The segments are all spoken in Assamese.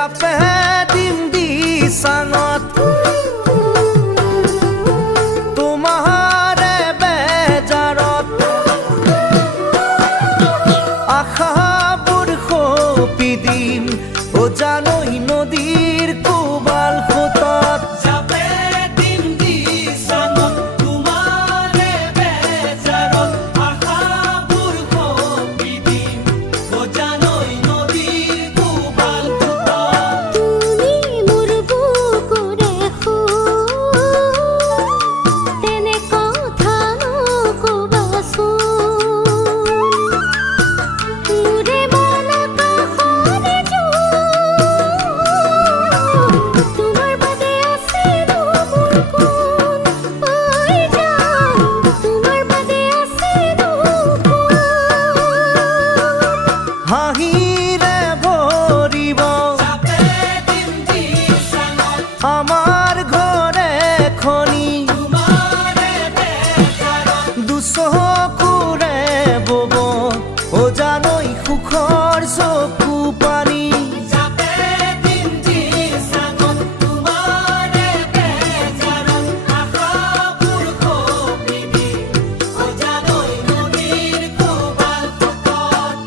জাপে দিম দি চাঙত তোমাৰে বেজাৰত আশাবোৰ সপি দিম ও জানৈ নদীৰ কোবাল সোঁতত জাপে দিম দি চাঙত তোমাৰে বেজাৰত আশাবোৰ সপি দিম ও জানৈ নদীৰ কোবাল সোঁতত তুমি মোৰ বুকুৰে তেনে কথা নকবাচোন মোৰে মন কাষৰে তোমাৰ বাদে আছেনো মোৰ কোন ঐ জান তোমাৰ বাদে আছেনো কোন হাঁহিৰে ভৰিব জাপে দিম দি চাঙত আমাৰ ঘৰে খনি তোমাৰে বেজাৰত দুচকুৰে বব ও জানৈ সুখৰ চকু পানী জাপে দিম দি চাঙত তোমাৰে বেজাৰত আশাবোৰ সপি দিম ও জানৈ নদীৰ কোবাল সোঁতত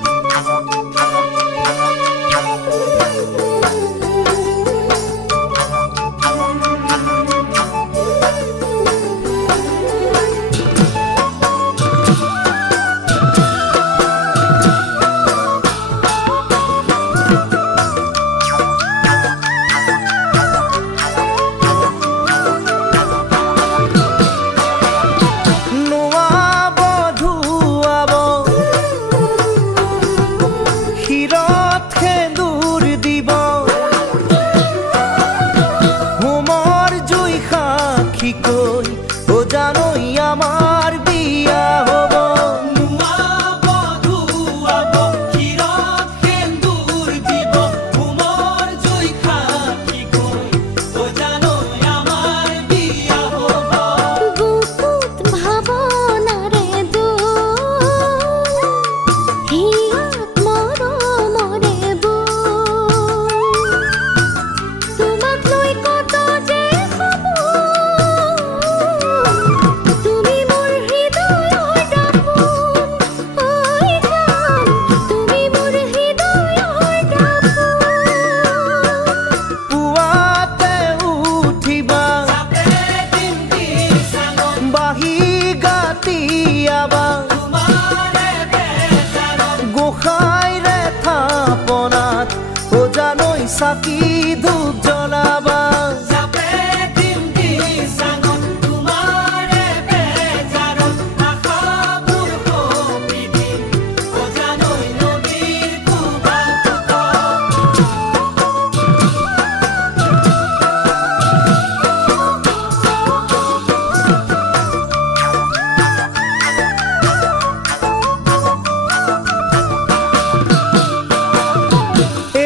নোৱাব ধুৱাব শিৰত সেন্দুৰ দিব হোমৰ জুই সাক্ষীকৈ ও জানৈ আমাৰ বিয়া হ'ব নোৱাব ধুৱাব শিৰত সেন্দুৰ দিব হোমৰ জুই সাক্ষীকৈ ও জানৈ আমাৰ বিয়া হ'ব বুকুত ভাৱনাৰে হিয়াত মৰমৰে তোমাক লৈ কত যে তুমি মোৰ হৃদয়ৰ দাপোন ঐ জান তুমি মোৰ হৃদয়ৰ দাপোন পুৱাতে উঠিবা জাপে দিম দি চাঙত বাঁহী গাতিয়াবা তোমাৰে বেজাৰত গোসাঁইৰে থাপনাত ও জানৈ চাকি ধূপ জ্বলাবা জাপে দিম দি চাঙত তোমাৰে বেজাৰত আশাবোৰ সপি দিম ও জানৈ নদীৰ কোবাল সোঁতত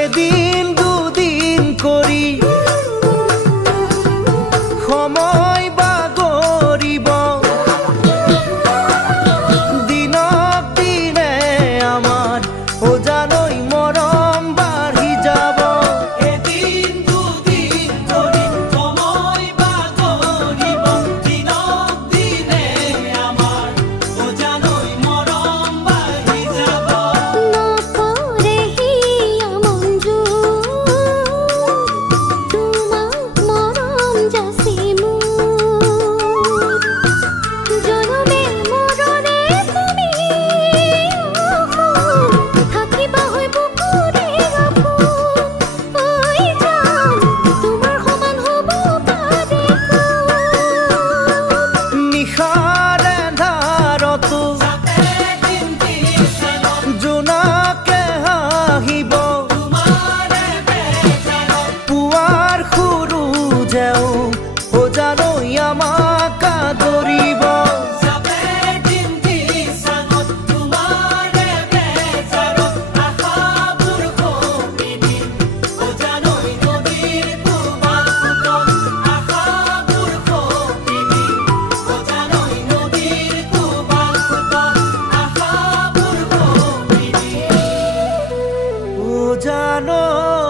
এদিন দুদিন কৰি সময় বাগৰিব দিনক দিনে আমাৰ ও জানৈ মৰম বাঢ়ি যাব এদিন দুদিন কৰি সময় বাগৰিব দিনক দিনে আমাৰ ও জানৈ মৰম বাঢ়ি যাব নকৰে হিয়া মঞ্জুৰ তোমাক মৰম যাচি মোৰ জনমে মৰণে তুমি থাকিবা হৈ বুকুৰে আপোন ঐ জান তোমাৰ সমান হ'ব পাৰে কোন নিশাৰ এন্ধাৰতো জাপে দিম দি চাঙত জোনাকে হাঁহিব তোমাৰে বেজাৰত পুৱাৰ সূৰুজেও ও জানৈ আমাক আদৰিব জাপে দিম দি চাঙত তোমাৰে বেজাৰত আশাবোৰ সপি দিম ও জানৈ নদীৰ কোবাল সোঁতত আশাবোৰ সপি দিম ও জানৈ নদীৰ কোবাল সোঁতত আশাবোৰ সপি দিম ও জানৈ